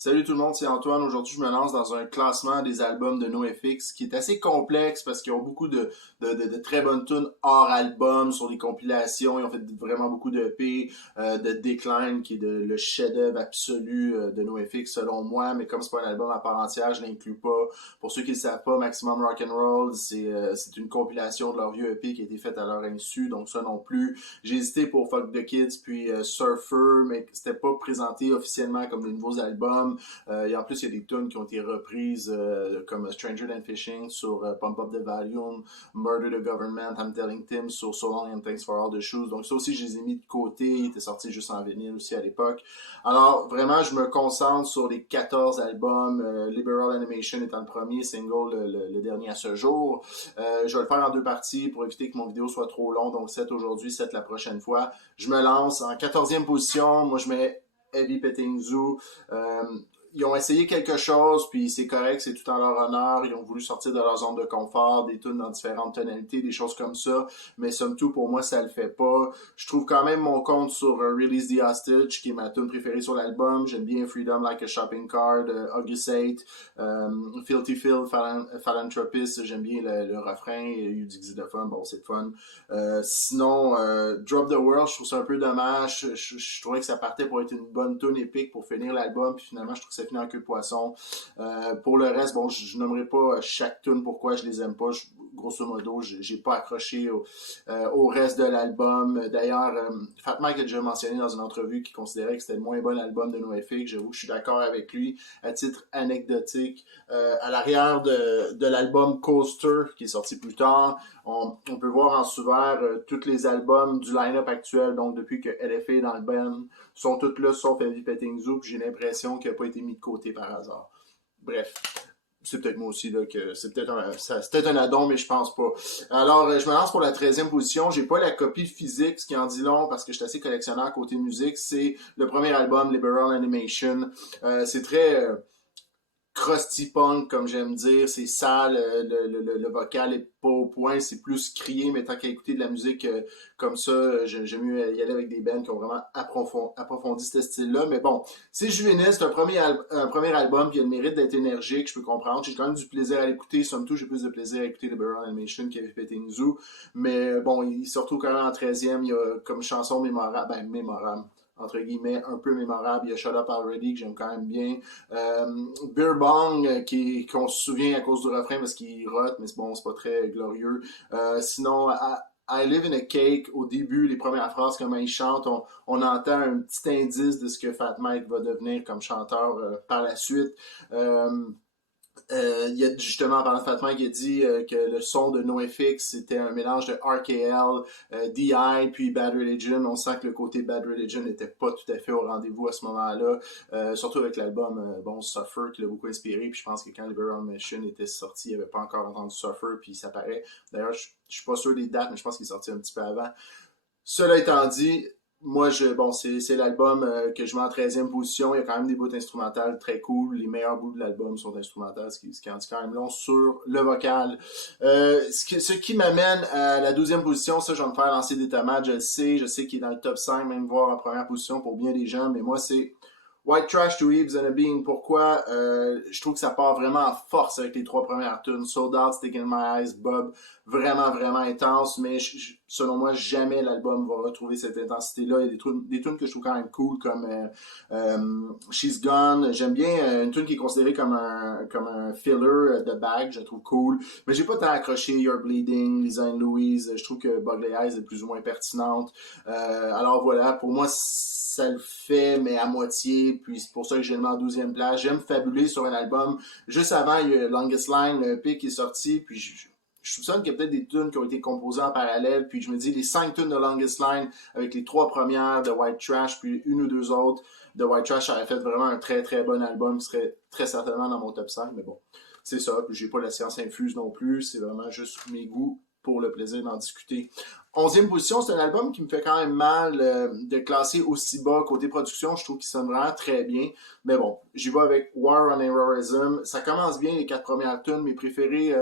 Salut tout le monde, c'est Antoine. Aujourd'hui, je me lance dans un classement des albums de NoFX qui est assez complexe parce qu'ils ont beaucoup de très bonnes tunes hors album sur les compilations. Ils ont fait vraiment beaucoup de EP, de Decline qui est le chef-d'œuvre absolu de NoFX selon moi. Mais comme c'est pas un album à part entière, je l'inclus pas. Pour ceux qui ne le savent pas, Maximum Rock'n'Roll, c'est une compilation de leur vieux EP qui a été faite à leur insu, donc ça non plus. J'ai hésité pour Fuck the Kids puis Surfer, mais c'était pas présenté officiellement comme des nouveaux albums. Et en plus, il y a des tunes qui ont été reprises comme Stranger Than Fishing sur Pump Up the Volume, Murder the Government, I'm Telling Tim sur So Long and Thanks for All the Shoes. Donc ça aussi, je les ai mis de côté. Il était sorti juste en vinyle aussi à l'époque. Alors vraiment, je me concentre sur les 14 albums. Liberal Animation étant le premier single, le dernier à ce jour. Je vais le faire en deux parties pour éviter que mon vidéo soit trop long. Donc 7 aujourd'hui, 7 la prochaine fois. Je me lance en 14e position. Moi, je mets Heavy Petting Zoo. Ils ont essayé quelque chose, puis c'est correct, c'est tout en leur honneur. Ils ont voulu sortir de leur zone de confort, des tunes dans différentes tonalités, des choses comme ça. Mais somme toute, pour moi, ça le fait pas. Je trouve quand même mon compte sur Release the Hostage, qui est ma tune préférée sur l'album. J'aime bien Freedom Like a Shopping Card, August 8, Filthy Phil, Philanthropist. J'aime bien le refrain. Il y a eu du xylophone, bon, c'est fun. Sinon, Drop the World, je trouve ça un peu dommage. Je trouvais que ça partait pour être une bonne tune épique pour finir l'album, puis finalement, je trouve que ça finit en queue de poisson. Pour le reste, bon, je nommerai pas chaque tune pourquoi je les aime pas. Grosso modo, j'ai pas accroché au reste de l'album. D'ailleurs, Fat Mike a déjà mentionné dans une entrevue qu'il considérait que c'était le moins bon album de NoFX. J'avoue que je suis d'accord avec lui. À titre anecdotique, à l'arrière de l'album Coaster, qui est sorti plus tard, on peut voir en sous-vert tous les albums du line-up actuel, donc depuis que LFA est dans le band, sont tous là sauf Heavy Petting Zoo, puis j'ai l'impression qu'il n'a pas été mis de côté par hasard. Bref, c'est peut-être moi aussi là, que c'est peut-être un addon, mais je pense pas. Alors, je me lance pour la 13e position. J'ai pas la copie physique, ce qui en dit long parce que je suis assez collectionneur côté musique. C'est le premier album, Liberal Animation. C'est très crusty punk, comme j'aime dire. C'est sale, le vocal est pas au point, c'est plus crié, mais tant qu'à écouter de la musique comme ça, j'aime mieux y aller avec des bands qui ont vraiment approfondi ce style-là. Mais bon, c'est juvénile, c'est un premier album qui a le mérite d'être énergique, je peux comprendre. J'ai quand même du plaisir à l'écouter. Somme toute, j'ai plus de plaisir à écouter Liberal Animation qu'Heavy Petting Zoo. Mais bon, il se retrouve quand même en 13e. Il y a comme chanson mémorable, entre guillemets, un peu mémorable. Il y a Shut Up Already, que j'aime quand même bien. Beer Bong, qu'on se souvient à cause du refrain parce qu'il rote, mais bon, c'est pas très glorieux. Sinon, I Live in a Cake, au début, les premières phrases, comment il chante, on entend un petit indice de ce que Fat Mike va devenir comme chanteur par la suite. Il y a justement, en parlant de Fat Mike, il a dit que le son de NoFX c'était un mélange de RKL, DI, puis Bad Religion. On sent que le côté Bad Religion n'était pas tout à fait au rendez-vous à ce moment-là, surtout avec l'album Suffer qui l'a beaucoup inspiré. Puis je pense que quand Liberal Mission était sorti, il n'avait pas encore entendu Suffer, puis ça paraît. D'ailleurs, je suis pas sûr des dates, mais je pense qu'il est sorti un petit peu avant. Cela étant dit, moi, c'est l'album que je mets en 13e position. Il y a quand même des bouts instrumentales très cool. Les meilleurs bouts de l'album sont instrumentales, ce qui en dit quand même long sur le vocal. Ce qui m'amène à la 12e position, ça, je vais me faire lancer des tomates, je sais qu'il est dans le top 5, même voire en première position pour bien des gens, mais moi, c'est White Trash to Eve's and a Being. Pourquoi? Je trouve que ça part vraiment en force avec les trois premières tunes. Sold Out, Stick in My Eyes, Bob. Vraiment, vraiment intense. Mais selon moi, jamais l'album va retrouver cette intensité-là. Il y a des tunes que je trouve quand même cool, comme She's Gone. J'aime bien une tune qui est considérée comme un filler de Bag. Je la trouve cool. Mais j'ai pas tant accroché You're Bleeding, Lisa and Louise. Je trouve que Bugly Eyes est plus ou moins pertinente. Alors voilà, pour moi, ça le fait, mais à moitié, puis c'est pour ça que j'ai le mis en 12e place. J'aime fabuler sur un album. Juste avant, il y a Longest Line, le EP qui est sorti, puis je soupçonne qu'il y a peut-être des tunes qui ont été composées en parallèle, puis je me dis, les 5 tunes de Longest Line, avec les 3 premières de White Trash, puis une ou deux autres de White Trash, ça aurait fait vraiment un très très bon album, qui serait très certainement dans mon top 5, mais bon, c'est ça, puis j'ai pas la science infuse non plus, c'est vraiment juste mes goûts pour le plaisir d'en discuter. 11e position, c'est un album qui me fait quand même mal de classer aussi bas. Côté production, je trouve qu'il sonne vraiment très bien. Mais bon, j'y vais avec War on Heroism. Ça commence bien, les 4 premières tunes. Mes préférés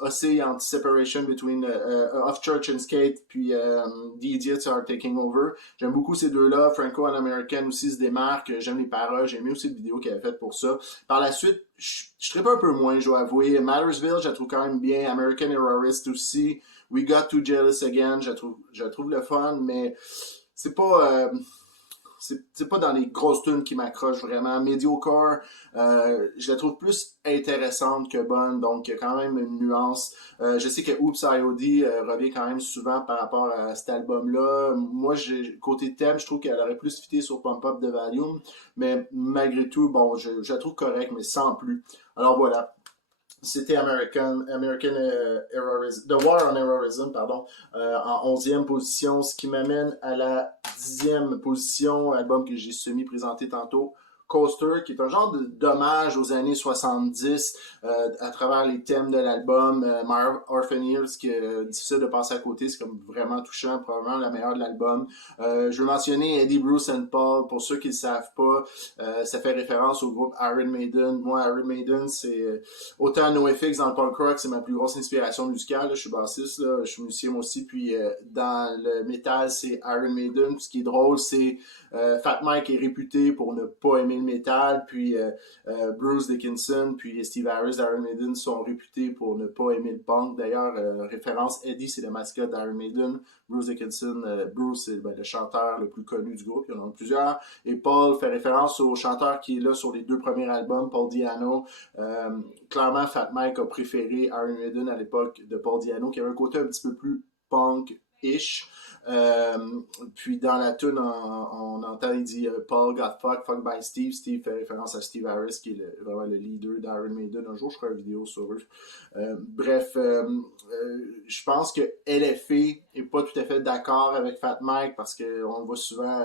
oscillent entre Separation Between Off Church and Skate puis The Idiots Are Taking Over. J'aime beaucoup ces deux-là. Franco and American aussi se démarque. J'aime les paroles. J'ai aimé aussi la vidéo qu'il avait faite pour ça. Par la suite, je trippe un peu moins, je dois avouer. Mattersville, je la trouve quand même bien. American Terrorist aussi. We Got Too Jealous Again, je la trouve le fun, mais c'est pas c'est pas dans les grosses tunes qui m'accrochent vraiment. Mediocre, je la trouve plus intéressante que bonne, donc il y a quand même une nuance. Je sais que Oops I.O.D. Revient quand même souvent par rapport à cet album-là. Moi, côté thème, je trouve qu'elle aurait plus fité sur Pump Up de Valium, mais malgré tout, bon, je la trouve correcte, mais sans plus. Alors voilà. C'était American Heroism, The War on Heroism, pardon, en 11e position, ce qui m'amène à la 10e position, album que j'ai semi-présenté tantôt, Coaster, qui est un genre d'hommage aux années 70 à travers les thèmes de l'album. My Orphan Years, qui est difficile de passer à côté, c'est comme vraiment touchant, probablement la meilleure de l'album. Je veux mentionner Eddie, Bruce and Paul, pour ceux qui ne le savent pas, ça fait référence au groupe Iron Maiden. Moi, Iron Maiden, c'est autant NoFX dans le punk rock, c'est ma plus grosse inspiration musicale. Là. Je suis bassiste, là, je suis musicien moi aussi, puis dans le métal, c'est Iron Maiden. Ce qui est drôle, c'est Fat Mike est réputé pour ne pas aimer le métal, puis Bruce Dickinson puis Steve Harris d'Iron Maiden sont réputés pour ne pas aimer le punk. D'ailleurs, référence, Eddie, c'est le mascotte d'Iron Maiden. Bruce Dickinson, Bruce, c'est le chanteur le plus connu du groupe, il y en a plusieurs. Et Paul fait référence au chanteur qui est là sur les 2 premiers albums, Paul Di'Anno. Clairement, Fat Mike a préféré Iron Maiden à l'époque de Paul Di'Anno, qui avait un côté un petit peu plus punk-ish. Puis dans la tune on entend, il dit Paul got fucked by Steve. Steve fait référence à Steve Harris, qui est vraiment le leader d'Iron Maiden. Un jour, je ferai une vidéo sur eux. Bref, je pense que LFA est pas tout à fait d'accord avec Fat Mike parce qu'on le voit souvent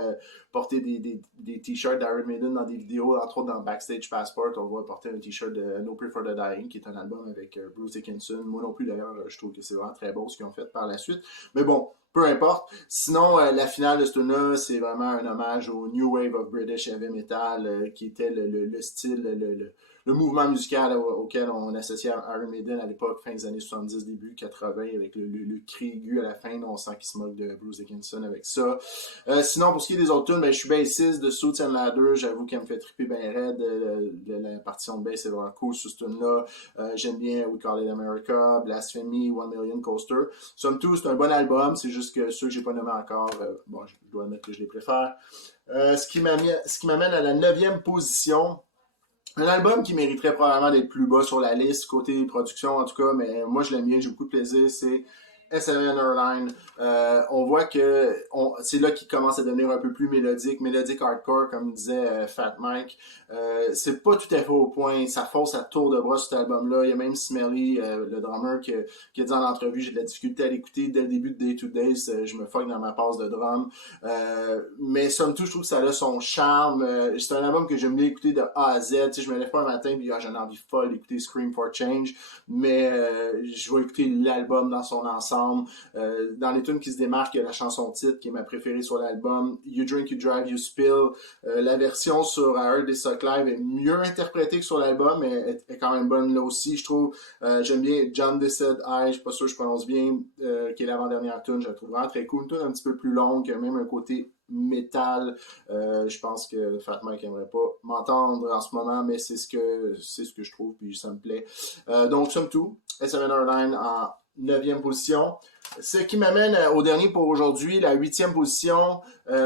porter des t-shirts d'Iron Maiden dans des vidéos, entre autres dans Backstage Passport. On le voit porter un t-shirt de No Prayer for the Dying, qui est un album avec Bruce Dickinson. Moi non plus, d'ailleurs, je trouve que c'est vraiment très beau ce qu'ils ont fait par la suite. Mais bon, peu importe. Sinon, la finale de ce tune-là, c'est vraiment un hommage au New Wave of British Heavy Metal, qui était le style, le mouvement musical auquel on associait Iron Maiden à l'époque, fin des années 70, début 80, avec le cri aigu à la fin. On sent qu'il se moque de Bruce Dickinson avec ça. Sinon, pour ce qui est des autres tunes, je suis bassiste de Suits and Ladder. J'avoue qu'elle me fait triper bien raide. La partition de bass est vraiment cool sur ce tune-là. J'aime bien We Call It America, Blasphemy, 1 Million Coaster. Somme toute, c'est un bon album. C'est juste que ceux que j'ai pas nommés encore, bon, je dois admettre que je les préfère. Ce qui m'amène à la 9e position. Un album qui mériterait probablement d'être plus bas sur la liste, côté production en tout cas, mais moi je l'aime bien, j'ai beaucoup de plaisir, c'est S7 Airline. On voit que c'est là qu'il commence à devenir un peu plus mélodique hardcore, comme disait Fat Mike. C'est pas tout à fait au point, ça fausse à tour de bras cet album-là. Il y a même Smelly, le drummer, qui a dit en entrevue, j'ai de la difficulté à l'écouter dès le début de Day to Days, je me fuck dans ma passe de drum. Mais somme toute, je trouve que ça a son charme. C'est un album que j'aime bien écouter de A à Z. Tu sais, je me lève pas un matin et j'ai envie folle d'écouter Scream for Change, mais je vais écouter l'album dans son ensemble. Dans les tunes qui se démarquent, il y a la chanson titre qui est ma préférée sur l'album, You Drink, You Drive, You Spill. La version sur I Heard They Suck Live est mieux interprétée que sur l'album, mais est quand même bonne là aussi, je trouve. J'aime bien John Said I, je suis pas sûr que je prononce bien, qui est l'avant-dernière tune, je la trouve vraiment très cool. Une tune un petit peu plus longue, qui a même un côté métal. Je pense que Fat Mike aimerait pas m'entendre en ce moment, mais c'est ce que je trouve, puis ça me plaît. Donc, somme tout, S7 Airline en 9e position. Ce qui m'amène au dernier pour aujourd'hui, la 8e position.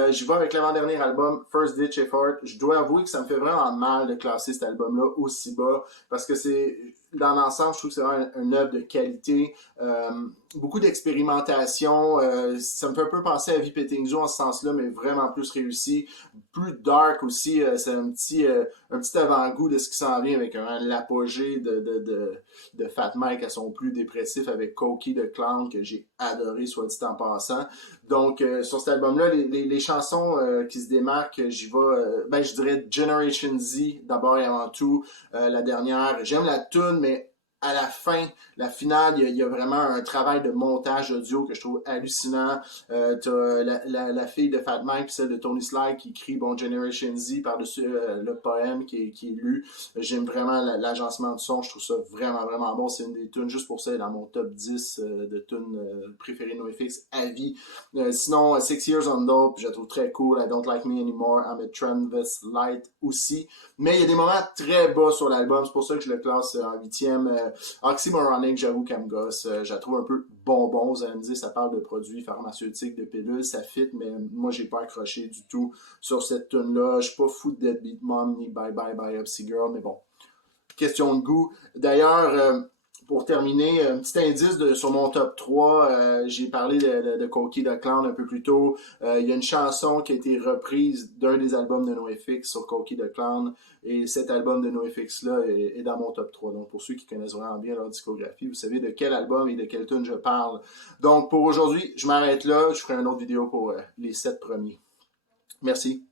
J'y vais avec l'avant-dernier album, First Ditch Effort. Je dois avouer que ça me fait vraiment mal de classer cet album-là aussi bas, parce que c'est, dans l'ensemble, je trouve que c'est vraiment une œuvre de qualité. Beaucoup d'expérimentation. Ça me fait un peu penser à V-Petting Zoo en ce sens-là, mais vraiment plus réussi. Plus dark aussi. C'est un petit avant-goût de ce qui s'en vient avec l'apogée de Fat Mike à son plus dépressif avec Cokie the Clown, que j'ai adoré, soit dit en passant. Donc, sur cet album-là, les chansons qui se démarquent, j'y vais, je dirais Generation Z, d'abord et avant tout, la dernière. J'aime la tune, mais à la fin, la finale, il y a vraiment un travail de montage audio que je trouve hallucinant. T'as la fille de Fat Mike, celle de Tony Sly qui crie bon Generation Z par-dessus le poème qui est lu. J'aime vraiment l'agencement de son, je trouve ça vraiment, vraiment bon. C'est une des tunes, juste pour ça, dans mon top 10 de tunes préférées de NoFX à vie. Sinon, 6 Years on Dope, je la trouve très cool. I Don't Like Me Anymore, I'm a Travis Light aussi. Mais il y a des moments très bas sur l'album, c'est pour ça que je le classe en 8e. Oxymoronic, j'avoue qu'elle me gosse. Je la trouve un peu bonbon. Vous allez me dire, ça parle de produits pharmaceutiques, de pilules, ça fit, mais moi, j'ai pas accroché du tout sur cette tune-là. Je suis pas fou de Deadbeat Mom ni Bye Bye Biopsy Girl, mais bon, question de goût. D'ailleurs, pour terminer, un petit indice sur mon top 3, j'ai parlé de Cokie the Clown un peu plus tôt. Il y a une chanson qui a été reprise d'un des albums de NoFX sur Cokie the Clown, et cet album de NoFX-là est dans mon top 3. Donc pour ceux qui connaissent vraiment bien leur discographie, vous savez de quel album et de quelle tune je parle. Donc pour aujourd'hui, je m'arrête là. Je ferai une autre vidéo pour les 7 premiers. Merci.